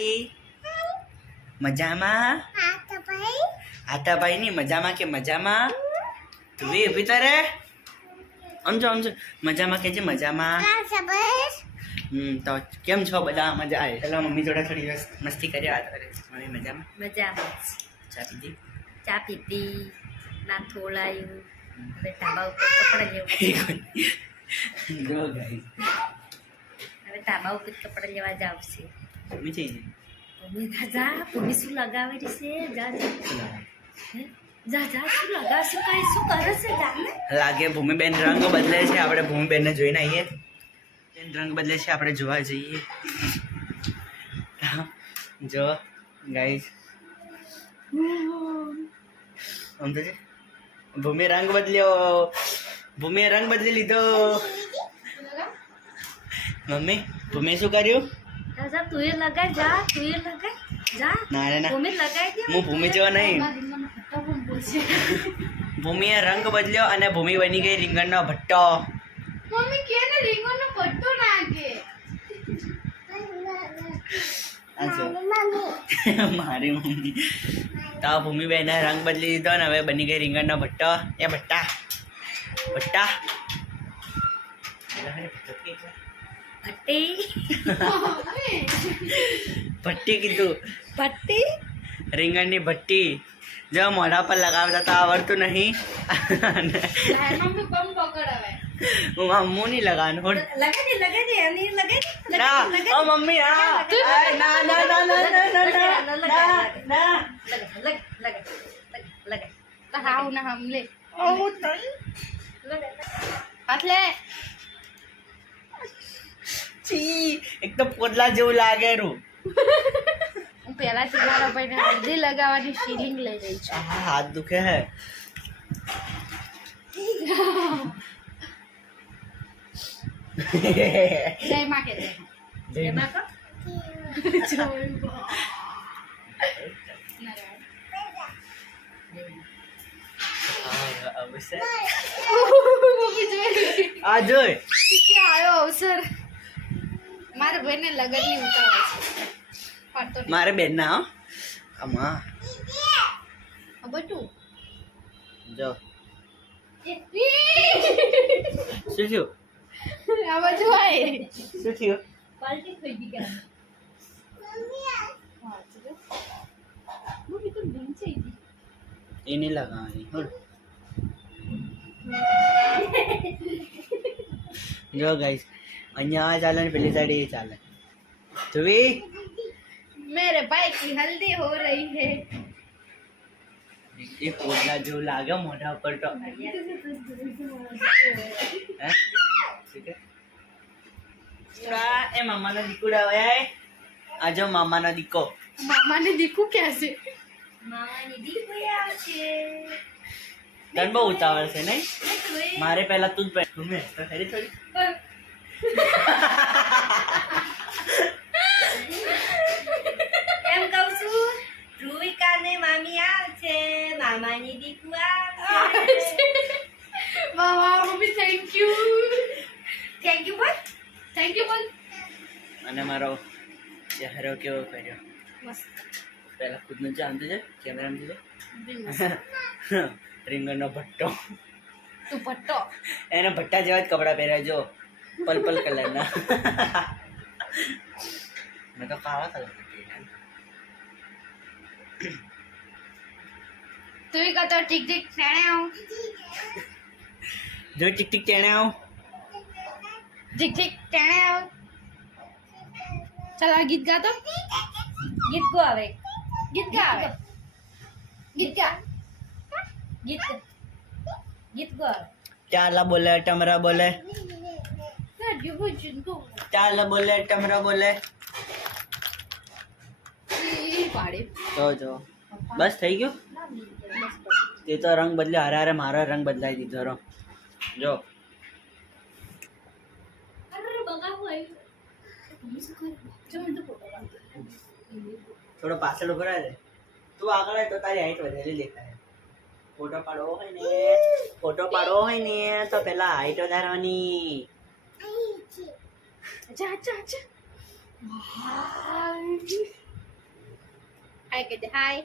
ભાઈ મજામાં આતા ભાઈ ની મજામાં કે મજામાં તું એ ઉભી તારે સમજો મજામાં કે છે મજામાં તો કેમ છો બધા મજા આવે ચલો મમ્મી જોડે થોડી દિવસ મસ્તી કરી વાત કરે મમ્મી મજામાં ચા પીધી ના થોડાયું હવે ધાબા ઉપર કપડા લેવા ગો ગાઈસ હવે ધાબા ઉપર કપડા લેવા જાવ છે મમ્મી છે ભૂમિ શું લગાવે છે જા શું લગાવશે કઈ શું કરે છે જાને લાગે ભૂમિબેન રંગ બદલે છે આપણે ભૂમિબેન ને જોઈને આવીએ બેન રંગ બદલે છે આપણે જોવા જઈએ જો ગાઈસ આમ તો છે ભૂમિ રંગ બદલી લીધો મમ્મી ભૂમિ શું કર્યું જા તું એ લગાય જા ના ભૂમિ લગાઈ દે હું ભૂમિ જેવો નહીં ભૂમિએ રંગ બદલ્યો અને ભૂમિ બની ગઈ રીંગણનો ભટ્ટો મમ્મી કે ને રીંગણનો ભટ્ટો નાખે મારી મમ્મી તો ભૂમિબેને રંગ બદલી દીધો ને હવે બની ગઈ રીંગણનો ભટ્ટો એ ભટ્ટા ભટ્ટી કીધું ભટ્ટી રીંગણની ભટ્ટી જો મોઢા પર લગાવતા તો આવડતું નહીં મમ્મી કમ પકડાવે હું નહીં લગાવવાનું લગાઈ દે એની લગાઈ દે ના ઓ મમ્મી ના લગાઈ હાઉ ના હમલે હાથ લે છી એક તો પોદલા જેવું લાગે રૂ હું પહેલાથી મારા ભાઈને હલ્દી લગાવવાની ફીલિંગ લઈ રહી છું હાથ દુખે હે જય માં કે એમાં કો આ જોઈ આવ્યો અવસર મારા ભાઈને લગનની ઉતાવળ છે પડતો નહીં. મારે બેન ના આમાં બટુ જો શું થયું આ બાજુ આય શું થયું પાલટી થઈ ગઈ કે મમ્મી તો નીચે ગઈ એ નહીં લગાવવાની હોડ જો ગાઈસ અહીંયા આ ચાલે ને પેલી સાઈડ એ ચાલે જોવી मेरे भाई की हल्दी हो रही है એ પોદલા જેવું લાગે મોઢા ઉપર તો હે ઠીક હે એ મામાનો દીકુડા વયા આ જો મામાનો દીકો मामा ने देखो कैसे મામાની દીકરી આવશે તને બહુ ઉતાવળ છે નહીં મારે પહેલા તું જ પહેર તું મેં તો ખરી થોડી એમ કહું છું ધ્રુવિકાને મામી આવશે મામાની દીકુ આવશે मामा मम्मी थैंक यू બોલ અને મારો ચહેરો કેવો કર્યો मस्त પહેલા ખુદનો છે આમ તો છે કેમેરામાં છે રીંગણનો ભટ્ટો दुपट्टो એને ભટ્ટા જેવા જ કપડાં પહેર્યા જો પર્પલ કલરના મેં તો કાળા કલર तू ही कहता ठीक ठीक सेने आओ જો ટીક ટીક તેણે આવ ठीक ठीक सेने आओ चल आ गीत गा तो ગીત ગો આવે गीत गा गीत गा ગીત ગો આવે ચાલા બોલે ટમરા બોલે ना जुगु जुगु ચાલા બોલે ટમરા બોલે ई पाड़े જો બસ થઈ ગયું તે તો રંગ બદલ્યો હારે મારો રંગ બદલાઈ દીધો રો જો अरे बगा हुआ થોડો પાછળ ઉભો રહે તું આગળ હોય તો તારી હાઈટ વધારે દેખાય ફોટો પાડવો હોય ને તો પેલા હાઈટ વધારવાની अच्छा अच्छा अच्छा હાય કે હાય.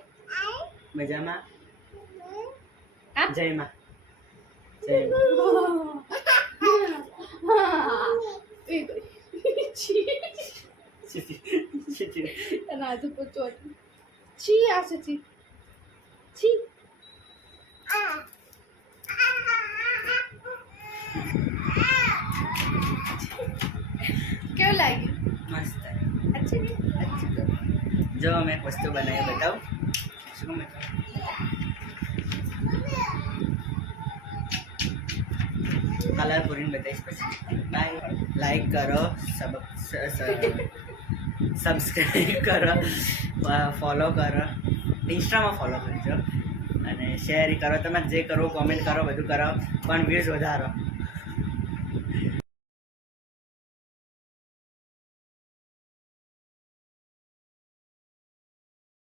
મજામાં હા? જય માં જય માં. એના હાથું પૂછો છી આશે છી છી. કેવું લાગ્યું? મસ્ત. અચ્છું ને? અચ્છું તો. જો મેં એક વસ્તુ બનાવી બતાવું. શું મેં કલર પૂરીને બતાવીશ પછી. બાય. લાઈક કરો, સબસ્ક્રાઈબ કરો, ફોલો કરો, ઇન્સ્ટામાં ફોલો કરજો અને શેર કરો. તમે જે કરો કોમેન્ટ કરો બધું કરો પણ વ્યૂઝ વધારો.